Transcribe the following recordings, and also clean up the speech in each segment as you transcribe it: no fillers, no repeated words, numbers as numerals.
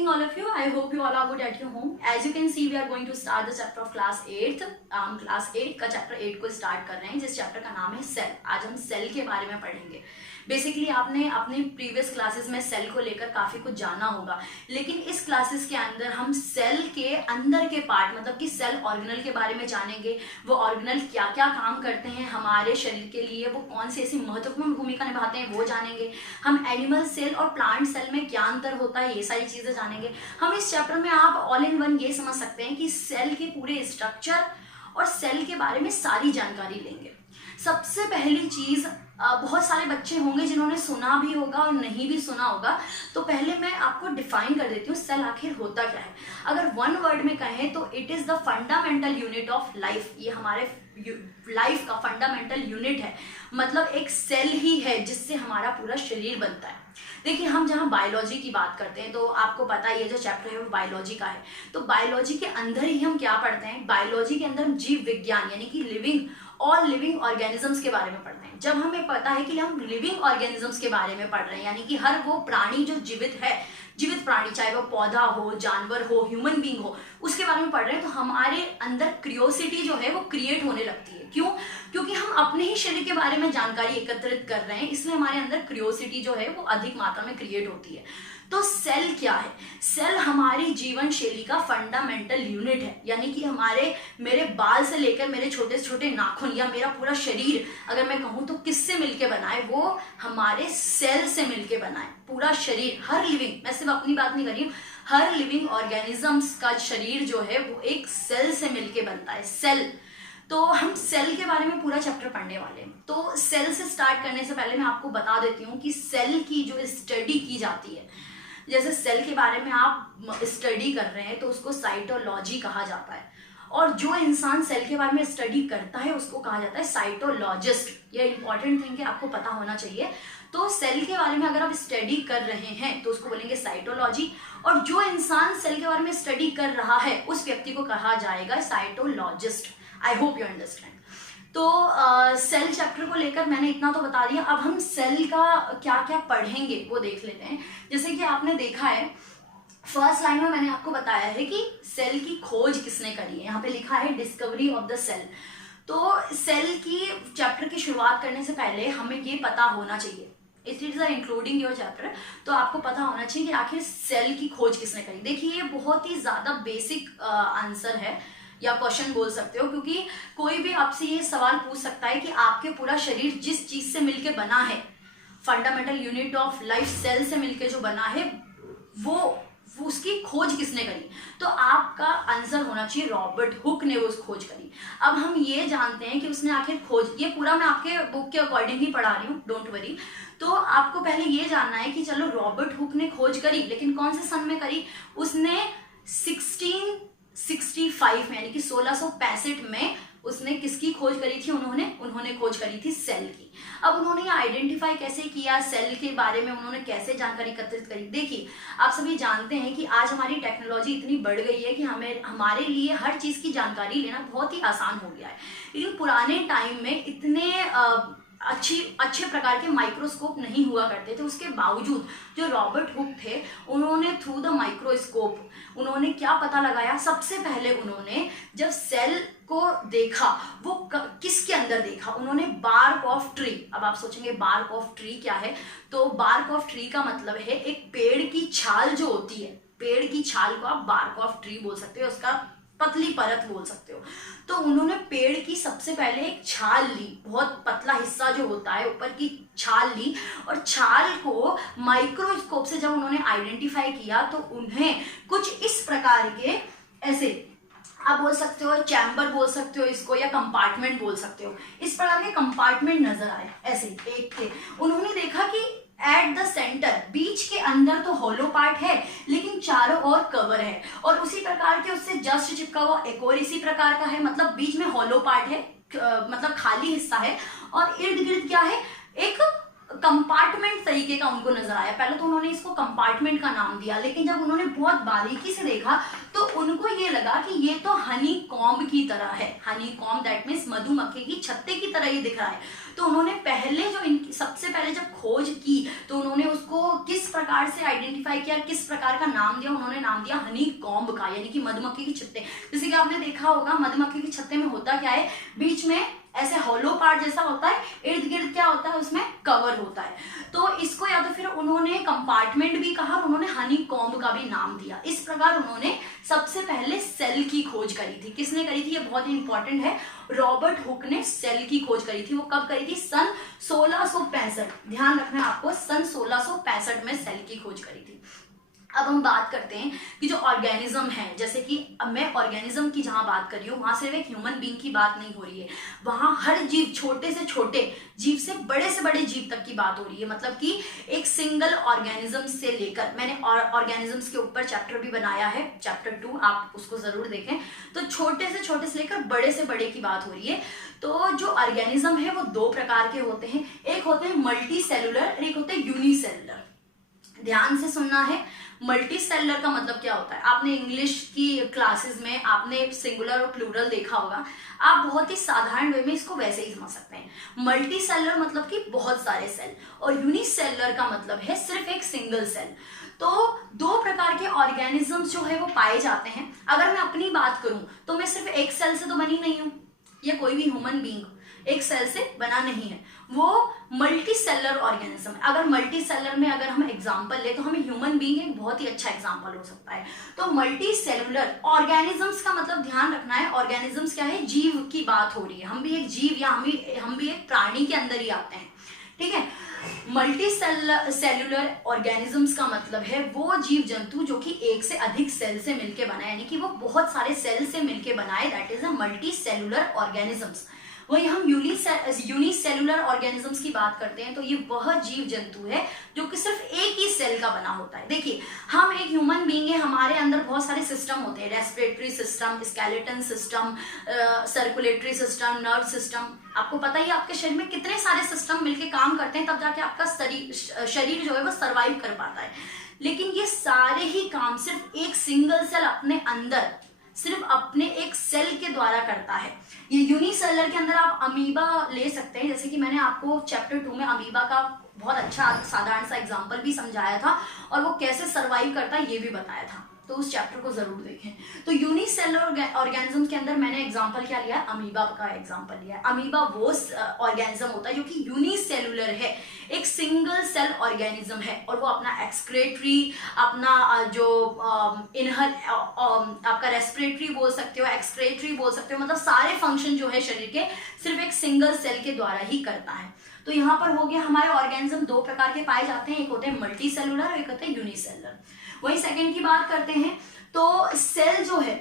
evening all of you. I hope you all are good at your home. As you can see, we are going to start the chapter of class 8th. Class 8 का chapter 8 को start कर रहे हैं, जिस chapter का नाम है cell. आज हम सेल के बारे में पढ़ेंगे। बेसिकली आपने अपने प्रीवियस क्लासेस में सेल को लेकर काफी कुछ जाना होगा, लेकिन इस क्लासेस के अंदर हम सेल के अंदर के पार्ट मतलब कि सेल ऑर्गेनल के बारे में जानेंगे। वो ऑर्गेनल क्या क्या काम करते हैं हमारे शरीर के लिए, वो कौन सी ऐसी महत्वपूर्ण भूमिका निभाते हैं वो जानेंगे। हम एनिमल सेल और प्लांट सेल में क्या अंतर होता है ये सारी चीजें जानेंगे। हम इस चैप्टर में आप ऑल इन वन ये समझ सकते हैं कि सेल के पूरे स्ट्रक्चर और सेल के बारे में सारी जानकारी लेंगे। सबसे पहली चीज, बहुत सारे बच्चे होंगे जिन्होंने सुना भी होगा और नहीं भी सुना होगा, तो पहले मैं आपको डिफाइन कर देती हूँ सेल आखिर होता क्या है। अगर वन वर्ड में कहें तो it is the fundamental unit of life. ये हमारे लाइफ का फंडामेंटल यूनिट है, मतलब एक सेल ही है जिससे हमारा पूरा शरीर बनता है। देखिए, हम जहाँ बायोलॉजी की बात करते हैं तो आपको पता है ये जो चैप्टर है वो बायोलॉजी का है। तो बायोलॉजी के अंदर ही हम क्या पढ़ते हैं, बायोलॉजी के अंदर हम जीव विज्ञान यानी कि लिविंग और लिविंग ऑर्गेनिजम्स के बारे में पढ़ते हैं। जब हमें पता है कि हम लिविंग ऑर्गेनिजम्स के बारे में पढ़ रहे हैं, यानी कि हर वो प्राणी जो जीवित है, जीवित प्राणी चाहे वो पौधा हो, जानवर हो, ह्यूमन बीइंग हो, उसके बारे में पढ़ रहे हैं, तो हमारे अंदर क्यूरियोसिटी जो है वो क्रिएट होने लगती है। क्यों? क्योंकि हम अपने ही शरीर के बारे में जानकारी एकत्रित कर रहे हैं, इसलिए हमारे अंदर क्यूरियोसिटी जो है वो अधिक मात्रा में क्रिएट होती है। तो सेल क्या है? सेल हमारी जीवन शैली का फंडामेंटल यूनिट है, यानी कि मेरे बाल से लेकर मेरे छोटे से छोटे नाखून या मेरा पूरा शरीर अगर मैं कहूँ तो किससे मिलके बना है, वो हमारे सेल से मिलके बना है। पूरा शरीर, हर लिविंग, मैं सिर्फ अपनी बात नहीं कर रही हूँ, हर लिविंग ऑर्गेनिजम्स का शरीर जो है वो एक सेल से मिलके बनता है। सेल, तो हम सेल के बारे में पूरा चैप्टर पढ़ने वाले हैं। तो सेल से स्टार्ट करने से पहले मैं आपको बता देती हूँ कि सेल की जो स्टडी की जाती है, जैसे सेल के बारे में आप स्टडी कर रहे हैं तो उसको साइटोलॉजी कहा जाता है, और जो इंसान सेल के बारे में स्टडी करता है उसको कहा जाता है साइटोलॉजिस्ट। ये इंपॉर्टेंट थिंग है, आपको पता होना चाहिए। तो सेल के बारे में अगर आप स्टडी कर रहे हैं तो उसको बोलेंगे साइटोलॉजी, और जो इंसान सेल के बारे में स्टडी कर रहा है उस व्यक्ति को कहा जाएगा cytologist. I hope you understand. तो सेल चैप्टर को लेकर मैंने इतना तो बता दिया। अब हम सेल का क्या क्या पढ़ेंगे वो देख लेते हैं। जैसे कि आपने देखा है फर्स्ट लाइन में मैंने आपको बताया है कि सेल की खोज किसने करी है। यहाँ पे लिखा है डिस्कवरी ऑफ द सेल। तो सेल की चैप्टर की शुरुआत करने से पहले हमें ये पता होना चाहिए, it is including your chapter, तो आपको पता होना चाहिए कि आखिर सेल की खोज किसने करी। देखिए, ये बहुत ही ज्यादा बेसिक आंसर है या क्वेश्चन बोल सकते हो, क्योंकि कोई भी आपसे ये सवाल पूछ सकता है कि आपके पूरा शरीर जिस चीज से मिलके बना है, fundamental unit of life cell से मिलके जो बना है, वो उसकी खोज किसने करी। तो आपका आंसर होना चाहिए रॉबर्ट हुक ने वो खोज करी। अब हम ये जानते हैं कि उसने आखिर खोज, ये पूरा मैं आपके बुक के अकॉर्डिंग ही पढ़ा रही हूँ, डोंट वरी। तो आपको पहले ये जानना है कि चलो रॉबर्ट हुक ने खोज करी, लेकिन कौन से सन में करी? उसने 1665 में यानी कि 1665 में उसने किसकी खोज करी थी? उन्होंने खोज करी थी सेल की। अब उन्होंने आइडेंटिफाई कैसे किया, सेल के बारे में उन्होंने कैसे जानकारी एकत्रित करी? देखिए, आप सभी जानते हैं कि आज हमारी टेक्नोलॉजी इतनी बढ़ गई है कि हमारे लिए हर चीज की जानकारी लेना बहुत ही आसान हो गया है। लेकिन पुराने टाइम में इतने अच्छे प्रकार के माइक्रोस्कोप नहीं हुआ करते थे। उसके बावजूद जो रॉबर्ट हुक थे, उन्होंने थ्रू द माइक्रोस्कोप उन्होंने क्या पता लगाया? सबसे पहले उन्होंने जब सेल को देखा, वो किसके अंदर देखा? उन्होंने बार्क ऑफ ट्री। अब आप सोचेंगे बार्क ऑफ ट्री क्या है? तो बार्क ऑफ ट्री का मतलब है एक पेड़ की छाल जो होती है, पेड़ की छाल को आप बार्क ऑफ ट्री बोल सकते हो, उसका पतली परत बोल सकते हो। तो उन्होंने पेड़ की सबसे पहले एक छाल ली, बहुत पतला हिस्सा जो होता है ऊपर की छाल ली, और छाल को माइक्रोस्कोप से जब उन्होंने आइडेंटिफाई किया तो उन्हें कुछ इस प्रकार के, ऐसे आप बोल सकते हो चैम्बर बोल सकते हो इसको, या कंपार्टमेंट बोल सकते हो, इस प्रकार के कंपार्टमेंट नजर आए। ऐसे एक थे। उन्होंने देखा कि एट द सेंटर, बीच के अंदर तो हॉलो पार्ट है लेकिन चारों ओर कवर है, और उसी प्रकार के उससे जस्ट चिपका हुआ एक और इसी प्रकार का है, मतलब बीच में हॉलो पार्ट है, मतलब खाली हिस्सा है, और इर्द गिर्द क्या है? एक कंपार्टमेंट तरीके का उनको नजर आया। पहले तो उन्होंने इसको कंपार्टमेंट का नाम दिया, लेकिन जब उन्होंने बहुत बारीकी से देखा तो उनको ये लगा कि ये तो हनी कॉम्ब की तरह है। हनी कॉम्ब दैट मीन्स मधुमक्खी की छत्ते की तरह ये दिख रहा है। तो उन्होंने पहले जो इनकी सबसे पहले जब खोज की तो उन्होंने उसको किस प्रकार से आइडेंटिफाई किया, किस प्रकार का नाम दिया, उन्होंने नाम दिया हनी कॉम्ब का, यानी कि मधुमक्खी की छत्ते। जैसे कि आपने देखा होगा मधुमक्खी की छत्ते में होता क्या है, बीच में ऐसे हॉलो पार्ट जैसा होता है, इर्द गिर्द क्या होता है उसमें कवर होता है। तो इसको या तो फिर उन्होंने कंपार्टमेंट भी कहा और उन्होंने हनी कॉम्ब का भी नाम दिया। इस प्रकार उन्होंने सबसे पहले सेल की खोज करी थी। किसने करी थी, ये बहुत ही इंपॉर्टेंट है, रॉबर्ट हुक ने सेल की खोज करी थी। वो कब करी थी, सन 1665, ध्यान रखना है आपको, सन 1665 में सेल की खोज करी थी। अब हम बात करते हैं कि जो ऑर्गेनिज्म है, जैसे कि अब मैं ऑर्गेनिज्म की जहां बात कर रही हूँ वहां सिर्फ एक ह्यूमन बीइंग की बात नहीं हो रही है, वहां हर जीव, छोटे से छोटे जीव से बड़े जीव तक की बात हो रही है। मतलब कि एक सिंगल ऑर्गेनिज्म से लेकर, मैंने ऑर्गेनिजम्स के ऊपर चैप्टर भी बनाया है, चैप्टर 2, आप उसको जरूर देखें। तो छोटे से लेकर बड़े की बात हो रही है। तो जो ऑर्गेनिज्म है वो दो प्रकार के होते हैं, एक होते हैं मल्टी सेलुलर और एक होते हैं यूनिसेलुलर। ध्यान से सुनना है, मल्टी सेलुलर का मतलब क्या होता है। आपने इंग्लिश की क्लासेस में आपने सिंगुलर और प्लूरल देखा होगा, आप बहुत ही साधारण वे में इसको वैसे ही समझ सकते हैं। मल्टी सेलुलर मतलब कि बहुत सारे सेल, और यूनिसेलुलर का मतलब है सिर्फ एक सिंगल सेल। तो दो प्रकार के ऑर्गेनिजम्स जो है वो पाए जाते हैं। अगर मैं अपनी बात करूं तो मैं सिर्फ एक सेल से तो बनी नहीं हूं, या कोई भी ह्यूमन बीइंग एक सेल से बना नहीं है, वो मल्टी सेलुलर ऑर्गेनिज्म। अगर मल्टी सेलुलर में अगर हम एग्जांपल ले तो हमें ह्यूमन बीइंग एक बहुत ही अच्छा एग्जांपल हो सकता है। तो मल्टी सेलुलर ऑर्गेनिजम्स का मतलब ध्यान रखना है, ऑर्गेनिजम्स क्या है, जीव की बात हो रही है। हम भी एक जीव या हम भी एक प्राणी के अंदर ही आते हैं, ठीक है। मल्टी सेलुलर ऑर्गेनिजम्स का मतलब है वो जीव जंतु जो कि एक से अधिक सेल से मिलके बना है, यानी कि वो बहुत सारे सेल से मिलके बना है, that is a multi cellular organisms. वही हम यूनिसेलुलर ऑर्गेनिजम्स की बात करते हैं तो ये वह जीव जंतु है जो कि सिर्फ एक ही सेल का बना होता है। देखिए, हम एक ह्यूमन बीइंग है, हमारे अंदर बहुत सारे सिस्टम होते हैं, respiratory system, skeleton system, circulatory system, nerve system. आपको पता ही है आपके शरीर में कितने सारे सिस्टम मिलके काम करते हैं, तब जाके आपका शरीर जो है वो सर्वाइव कर पाता है। लेकिन ये सारे ही काम सिर्फ एक सिंगल सेल अपने अंदर, सिर्फ अपने एक सेल के द्वारा करता है। ये यूनिसेलुलर के अंदर आप अमीबा ले सकते हैं, जैसे कि मैंने आपको चैप्टर 2 में अमीबा का बहुत अच्छा साधारण सा एग्जांपल भी समझाया था और वो कैसे सर्वाइव करता है ये भी बताया था, तो उस चैप्टर को जरूर देखें। तो यूनिसेलुलर ऑर्गेनिज्म के अंदर मैंने एग्जांपल क्या लिया है, अमीबा का एग्जांपल लिया है। अमीबा वो ऑर्गेनिज्म होता है जो कि यूनिसेलुलर है, एक सिंगल सेल ऑर्गेनिज्म है, और वो अपना एक्सक्रेटरी, अपना जो इनहल, आपका रेस्पिरेटरी बोल सकते हो, एक्सक्रेटरी बोल सकते हो, मतलब सारे फंक्शन जो है शरीर के सिर्फ एक सिंगल सेल के द्वारा ही करता है। तो यहाँ पर हो गया हमारे ऑर्गेनिज्म दो प्रकार के पाए जाते हैं, एक होते हैं मल्टी सेलुलर और एक होते हैं यूनिसेलुलर। वही सेकंड की बात करते हैं तो सेल जो है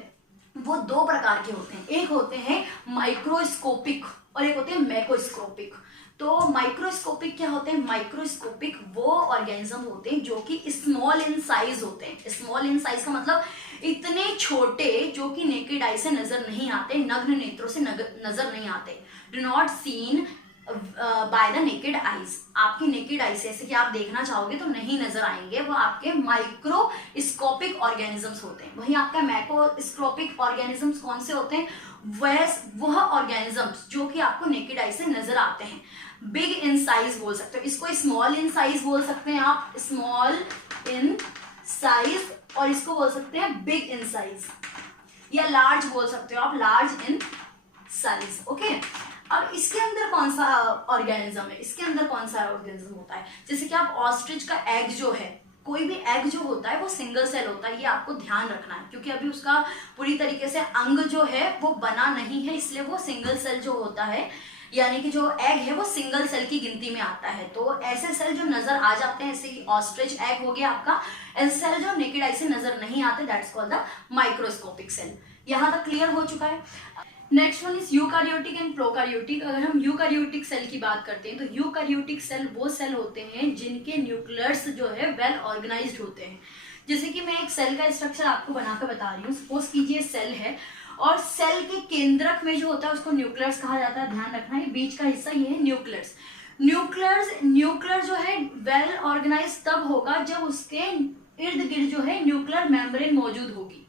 वो दो प्रकार के होते हैं, एक होते हैं माइक्रोस्कोपिक और एक होते हैं मैक्रोस्कोपिक। तो माइक्रोस्कोपिक क्या होते हैं, माइक्रोस्कोपिक वो ऑर्गेनिज्म होते हैं जो कि स्मॉल इन साइज होते हैं। स्मॉल इन साइज का मतलब इतने छोटे जो कि नेकेड आई से नजर नहीं आते, नग्न नेत्रों से नजर नहीं आते, do not seen by the naked eyes. आपकी नेकेड आई से, जैसे कि आप देखना चाहोगे तो नहीं नजर आएंगे, वो आपके माइक्रोस्कोपिक ऑर्गेनिजम्स होते हैं। वहीं आपका मैक्रोस्कोपिक ऑर्गेनिजम्स कौन से होते हैं, वह ऑर्गेनिजम्स जो कि आपको नेकेड आई से नजर आते हैं। बिग इन साइज बोल सकते हो, इसको स्मॉल इन साइज बोल सकते हैं आप, स्मॉल इन साइज, और इसको बोल सकते हैं बिग इन साइज, या लार्ज बोल सकते हो आप, लार्ज इन साइज। ओके, अब इसके अंदर कौन सा ऑर्गेनिज्म है, इसके अंदर कौन सा ऑर्गेनिज्म होता है, जैसे कि आप ऑस्ट्रिच का एग जो है, कोई भी एग जो होता है वो सिंगल सेल होता है, ये आपको ध्यान रखना है, क्योंकि अभी उसका पूरी तरीके से अंग जो है वो बना नहीं है, इसलिए वो सिंगल सेल जो होता है, यानी कि जो एग है वो सिंगल सेल की गिनती में आता है। तो ऐसे सेल जो नजर आ जाते हैं, जैसे ऑस्ट्रिच एग हो गया आपका, ऐसे सेल जो नेकेड आई से नजर नहीं आते, that's called the microscopic cell. यहां तक क्लियर हो चुका है। Next one is eukaryotic and prokaryotic. अगर हम यूकारियोटिक सेल की बात करते हैं तो यूकारियोटिक सेल वो सेल होते हैं जिनके न्यूक्लियस जो है वेल ऑर्गेनाइज्ड होते हैं। जैसे कि मैं एक सेल का स्ट्रक्चर आपको बनाकर बता रही हूँ, सपोज कीजिए सेल है और सेल के केंद्रक में जो होता है उसको न्यूक्लियस कहा जाता है, ध्यान रखना है, बीच का हिस्सा ये है न्यूक्लियस। न्यूक्लियर जो है वेल ऑर्गेनाइज तब होगा जब उसके इर्द गिर्द जो है न्यूक्लियर मेम्ब्रेन मौजूद होगी।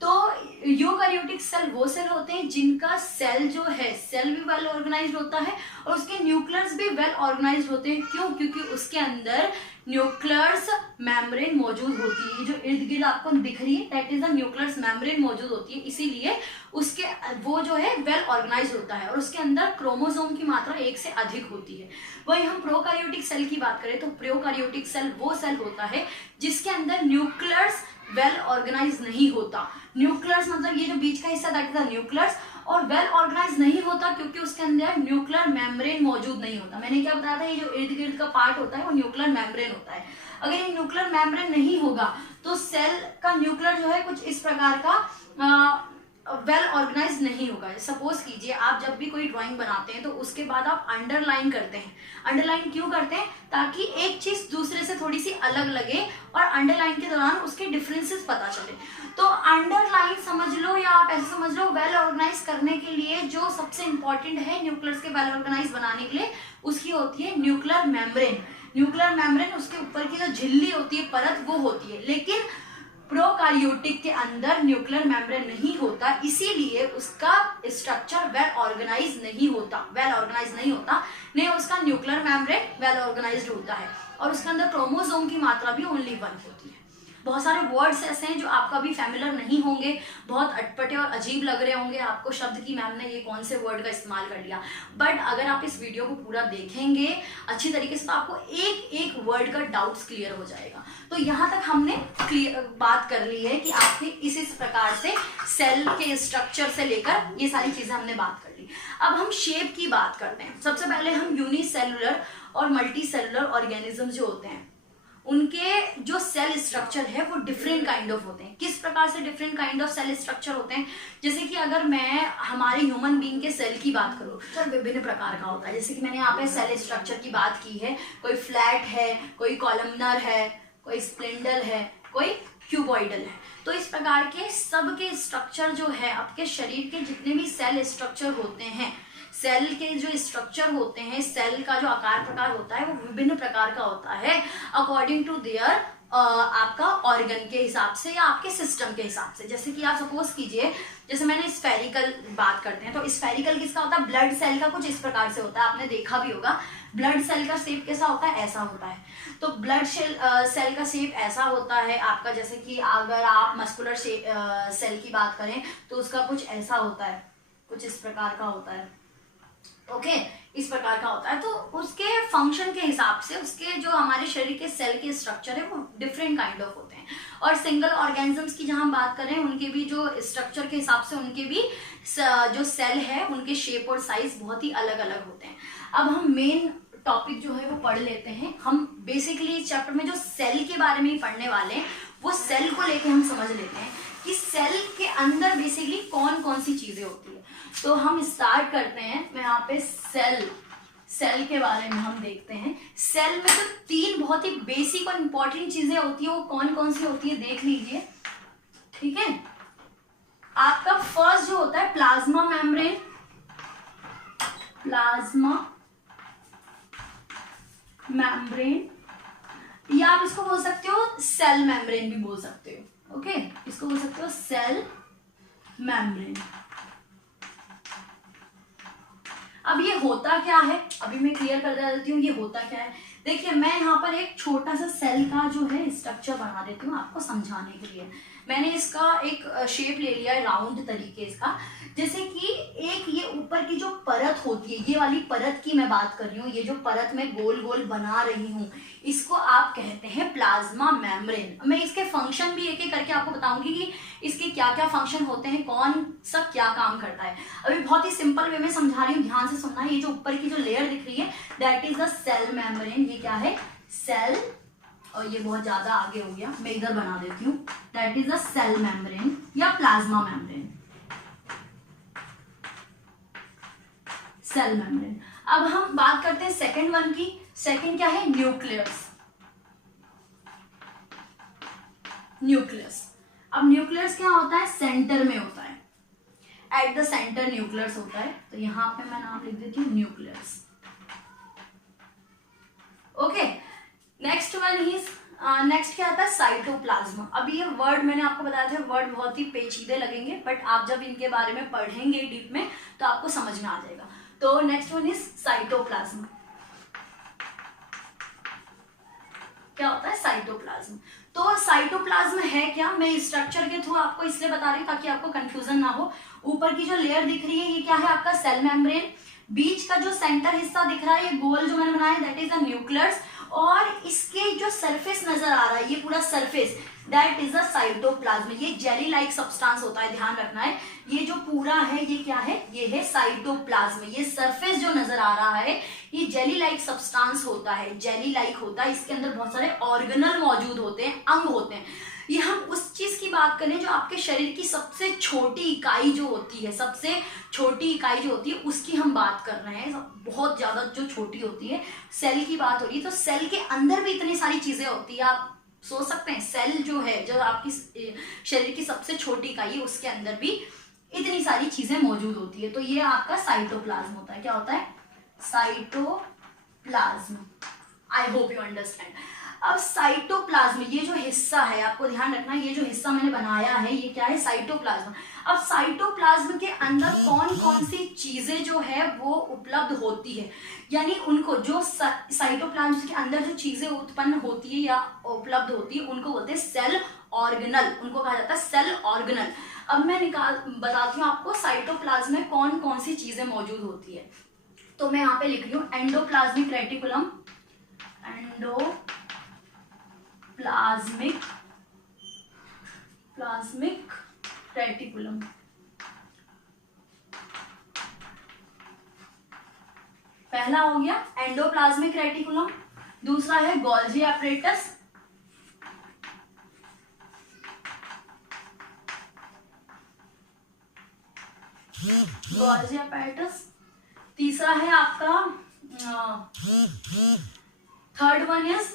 तो यूकैरियोटिक सेल वो सेल होते हैं जिनका सेल जो है सेल भी वेल ऑर्गेनाइज्ड होता है और उसके न्यूक्लियर्स भी वेल ऑर्गेनाइज्ड होते हैं। क्यों? क्योंकि उसके अंदर न्यूक्लियर्स मेम्ब्रेन मौजूद होती है। जो इर्द गिर्द आपको दिख रही है that is the nuclears membrane मौजूद होती है, इसीलिए उसके वो जो है वेल ऑर्गेनाइज होता है और उसके अंदर क्रोमोसोम की मात्रा एक से अधिक होती है। वही हम प्रोकैरियोटिक सेल की बात करें तो प्रोकैरियोटिक सेल वो सेल होता है जिसके अंदर न्यूक्लियर्स वेल ऑर्गेनाइज नहीं होता। न्यूक्लियर्स मतलब ये जो बीच का हिस्सा दैट इज द न्यूक्लियर्स, और वेल ऑर्गेनाइज नहीं होता क्योंकि उसके अंदर न्यूक्लियर मेम्ब्रेन मौजूद नहीं होता। मैंने क्या बताया था, ये जो इर्द गिर्द का पार्ट होता है वो न्यूक्लियर मेम्ब्रेन होता है। अगर ये न्यूक्लियर मेम्ब्रेन नहीं होगा तो सेल का न्यूक्लियर जो है कुछ इस प्रकार का वेल ऑर्गेनाइज नहीं होगा। सपोज कीजिए आप जब भी कोई ड्राइंग बनाते हैं तो उसके बाद आप अंडरलाइन करते हैं। अंडरलाइन क्यों करते हैं? ताकि एक चीज दूसरे से थोड़ी सी अलग लगे और अंडरलाइन के दौरान उसके डिफरेंसेस पता चले। तो अंडरलाइन समझ लो या आप ऐसे समझ लो, वेल ऑर्गेनाइज करने के लिए जो सबसे इंपॉर्टेंट है न्यूक्लियस के वेल ऑर्गेनाइज बनाने के लिए उसकी होती है न्यूक्लियर मेम्ब्रेन। न्यूक्लियर मेम्ब्रेन उसके ऊपर की जो झिल्ली होती है, परत, वो होती है। लेकिन प्रोकैरियोटिक के अंदर न्यूक्लियर मेम्ब्रेन नहीं होता, इसीलिए उसका स्ट्रक्चर वेल ऑर्गेनाइज नहीं होता। नहीं उसका न्यूक्लियर मेम्ब्रेन वेल ऑर्गेनाइज्ड होता है और उसके अंदर क्रोमोसोम की मात्रा भी ओनली 1 होती है। बहुत सारे वर्ड्स ऐसे हैं जो आपका भी फैमिलियर नहीं होंगे, बहुत अटपटे और अजीब लग रहे होंगे आपको शब्द की मैम ने ये कौन से वर्ड का इस्तेमाल कर लिया। बट अगर आप इस वीडियो को पूरा देखेंगे अच्छी तरीके से तो आपको एक एक वर्ड का डाउट्स क्लियर हो जाएगा। तो यहाँ तक हमने बात कर ली है कि आपके इस प्रकार से सेल के स्ट्रक्चर से लेकर ये सारी चीजें हमने बात कर ली। अब हम शेप की बात करते हैं। सबसे पहले हम यूनिसेलुलर और मल्टी सेलुलर ऑर्गेनिज्म जो होते हैं उनके जो सेल स्ट्रक्चर है वो डिफरेंट काइंड ऑफ होते हैं। किस प्रकार से different kind of cell structure होते हैं? जैसे कि अगर मैं हमारे ह्यूमन बीइंग के सेल की बात करूँ तो विभिन्न प्रकार का होता है। जैसे कि मैंने यहाँ पे सेल स्ट्रक्चर की बात की है, कोई फ्लैट है, कोई कॉलमनर है, कोई स्प्लिंडल है, कोई क्यूबॉइडल है। तो इस प्रकार के सबके स्ट्रक्चर जो है आपके शरीर के जितने भी सेल स्ट्रक्चर होते हैं, सेल के जो स्ट्रक्चर होते हैं, सेल का जो आकार प्रकार होता है वो विभिन्न प्रकार का होता है अकॉर्डिंग टू देयर आपका ऑर्गन के हिसाब से या आपके सिस्टम के हिसाब से। जैसे कि आप सपोज कीजिए, जैसे मैंने स्फेरिकल बात करते हैं तो स्फेरिकल किसका होता है? ब्लड सेल का कुछ इस प्रकार से होता है, आपने देखा भी होगा। ब्लड सेल का शेप कैसा होता है? ऐसा होता है। तो ब्लड सेल का शेप ऐसा होता है आपका। जैसे कि अगर आप मस्कुलर सेल की बात करें तो उसका कुछ ऐसा होता है, कुछ इस प्रकार का होता है। ओके, इस प्रकार का होता है। तो उसके फंक्शन के हिसाब से उसके जो हमारे शरीर के सेल के स्ट्रक्चर है वो डिफरेंट काइंड ऑफ होते हैं। और सिंगल ऑर्गेनिजम्स की जहां बात करें उनके भी जो स्ट्रक्चर के हिसाब से उनके भी जो सेल है उनके शेप और साइज बहुत ही अलग अलग होते हैं। अब हम मेन टॉपिक जो है वो पढ़ लेते हैं। हम बेसिकली इस चैप्टर में जो सेल के बारे में ही पढ़ने वाले हैं वो सेल को लेके हम समझ लेते हैं कि सेल के अंदर बेसिकली कौन कौन सी चीजें होती है। तो हम स्टार्ट करते हैं। मैं यहाँ पे सेल के बारे में हम देखते हैं। सेल में तो 3 बहुत ही बेसिक और इंपॉर्टेंट चीजें होती है, वो कौन कौन सी होती है देख लीजिए। ठीक है, आपका फर्स्ट जो होता है प्लाज्मा मेम्ब्रेन। या आप इसको बोल सकते हो सेल मेम्ब्रेन भी बोल सकते हो। ओके, इसको बोल सकते हो सेल मेम्ब्रेन। अब ये होता क्या है, अभी मैं क्लियर कर देती हूँ ये होता क्या है। देखिए, मैं यहाँ पर एक छोटा सा सेल का जो है स्ट्रक्चर बना देती हूँ आपको समझाने के लिए। मैंने इसका एक शेप ले लिया है राउंड तरीके इसका। जैसे कि एक ये ऊपर की जो परत होती है, ये वाली परत की मैं बात कर रही हूँ, ये जो परत मैं गोल गोल बना रही हूँ इसको आप कहते हैं प्लाज्मा मेम्ब्रेन। मैं इसके फंक्शन भी एक एक करके आपको बताऊंगी कि इसके क्या क्या फंक्शन होते हैं, कौन सा क्या काम करता है। अभी बहुत ही सिंपल वे में समझा रही हूँ, ध्यान से सुनना। ये जो ऊपर की जो लेयर दिख रही है that is the cell membrane. ये क्या है? सेल। और ये बहुत ज्यादा आगे हो गया, मैं इधर बना देती हूँ। That is the cell membrane या प्लाज्मा मेम्ब्रेन, सेल मेम्ब्रेन। अब हम बात करते हैं सेकंड वन की। सेकंड क्या है? न्यूक्लियस। अब न्यूक्लियस क्या होता है? सेंटर में होता है, एट द सेंटर न्यूक्लियस होता है। तो यहाँ पे मैं नाम लिख देती हूँ न्यूक्लियस। वन इज नेक्स्ट क्या आता है, साइटोप्लाज्म। अभी ये वर्ड मैंने आपको बताया था, वर्ड बहुत ही पेचीदे लगेंगे, बट आप जब इनके बारे में पढ़ेंगे डीप में तो आपको समझ में आ जाएगा। तो नेक्स्ट वन इज साइटोप्लाज्म। क्या होता है साइटोप्लाज्म? तो साइटोप्लाज्म है क्या, मैं स्ट्रक्चर के थ्रू आपको इसलिए बता रही हूँ ताकि आपको कंफ्यूजन ना हो। ऊपर की जो लेयर दिख रही है ये क्या है, आपका सेल मेम्ब्रेन। बीच का जो सेंटर हिस्सा दिख रहा है ये गोल जो मैंने बनाया दैट इज द न्यूक्लियस, और इसके जो सरफेस नजर आ रहा है ये पूरा surface that is the cytoplasm. ये जेली लाइक सब्सटेंस होता है, ध्यान रखना है। ये जो पूरा है ये क्या है, ये है साइटोप्लाज्म। ये सरफेस जो नजर आ रहा है ये जेली लाइक सब्सटेंस होता है, जेली लाइक होता है। इसके अंदर बहुत सारे ऑर्गेनल मौजूद होते हैं, अंग होते हैं। ये हम उस चीज की बात करें जो आपके शरीर की सबसे छोटी इकाई जो होती है, सबसे छोटी इकाई जो होती है उसकी हम बात कर रहे हैं। बहुत ज्यादा जो छोटी होती है, सेल की बात हो रही है। तो सेल के अंदर भी इतनी सारी चीजें होती है, आप सोच सकते हैं सेल जो है, जो आपकी शरीर की सबसे छोटी इकाई है, उसके अंदर भी इतनी सारी चीजें मौजूद होती है। तो ये आपका साइटोप्लाज्म होता है। क्या होता है, cytoplasm. I hope you understand. अब साइटोप्लाज्म ये जो हिस्सा है, आपको ध्यान रखना, ये जो हिस्सा मैंने बनाया है ये क्या है, साइटोप्लाज्म। अब साइटोप्लाज्म के अंदर कौन कौन सी चीजें जो है वो उपलब्ध होती है, यानी उनको जो साइटोप्लाज्म के अंदर जो चीजें उत्पन्न होती है या उपलब्ध होती है उनको बोलते हैं सेल ऑर्गेनल, उनको कहा जाता है सेल ऑर्गेनल। अब मैं बताती हूँ आपको साइटोप्लाज्म में कौन कौन सी चीजें मौजूद होती है। तो मैं यहाँ पे लिख रही हूँ एंडोप्लाज्मिक रेटिकुलम, प्लाज्मिक रेटिकुलम। पहला हो गया एंडोप्लाज्मिक रेटिकुलम, दूसरा है गोल्जी एपरेटस, गोल्जी एपरेटस। तीसरा है आपका third one is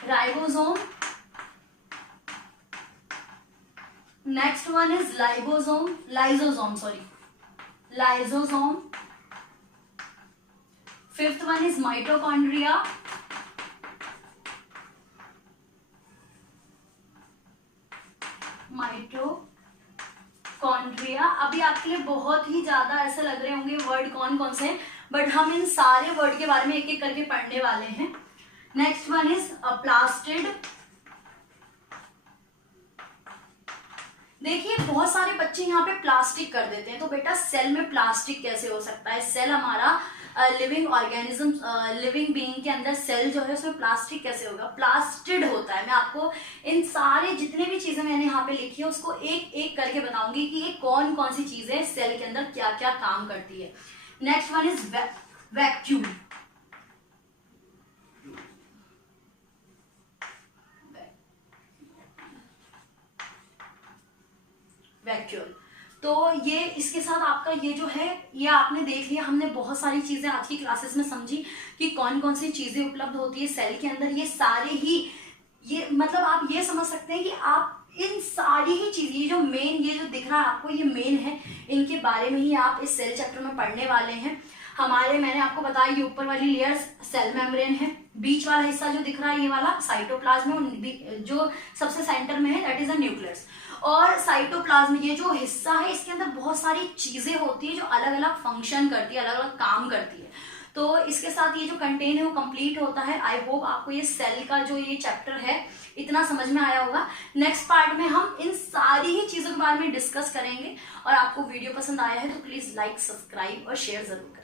ribosome, next one is lysosome. Fifth one is mitochondria, अभी आपके लिए बहुत ही ज्यादा ऐसे लग रहे होंगे वर्ड कौन कौन से हैं, बट हम इन सारे वर्ड के बारे में एक एक करके पढ़ने वाले हैं। Next one is plastid. देखिए बहुत सारे बच्चे यहाँ पे प्लास्टिक कर देते हैं, तो बेटा सेल में प्लास्टिक कैसे हो सकता है, सेल हमारा लिविंग ऑर्गेनिज्म, लिविंग बीइंग के अंदर सेल जो है उसमें प्लास्टिक कैसे होगा, प्लास्टिड होता है। मैं आपको इन सारे जितने भी चीजें मैंने यहाँ पे लिखी है उसको एक एक करके बताऊंगी कि ये कौन कौन सी चीजें सेल के अंदर क्या क्या काम करती है। Next one is vacuole. Vacuole, तो ये इसके साथ आपका ये जो है ये आपने देख लिया। हमने बहुत सारी चीजें आज की क्लासेस में समझी कि कौन कौन सी चीजें उपलब्ध होती है सेल के अंदर। ये सारे ही ये मतलब आप ये समझ सकते हैं कि आप इन सारी ही चीज, ये जो मेन ये जो दिख रहा है आपको ये मेन है, इनके बारे में ही आप इस सेल चैप्टर में पढ़ने वाले हैं। हमारे मैंने आपको बताया ये ऊपर वाली लेयर सेल मेम्ब्रेन है, बीच वाला हिस्सा जो दिख रहा है ये वाला साइटोप्लाज्म है, जो सबसे सेंटर में है दैट इज अ न्यूक्लियस। और साइटोप्लाज्म ये जो हिस्सा है इसके अंदर बहुत सारी चीजें होती है जो अलग अलग फंक्शन करती है, अलग अलग काम करती है। तो इसके साथ ये जो कंटेंट है वो कंप्लीट होता है। आई होप आपको ये सेल का जो ये चैप्टर है इतना समझ में आया होगा। नेक्स्ट पार्ट में हम इन सारी ही चीजों के बारे में डिस्कस करेंगे। और आपको वीडियो पसंद आया है तो प्लीज लाइक, सब्सक्राइब और शेयर जरूर करें।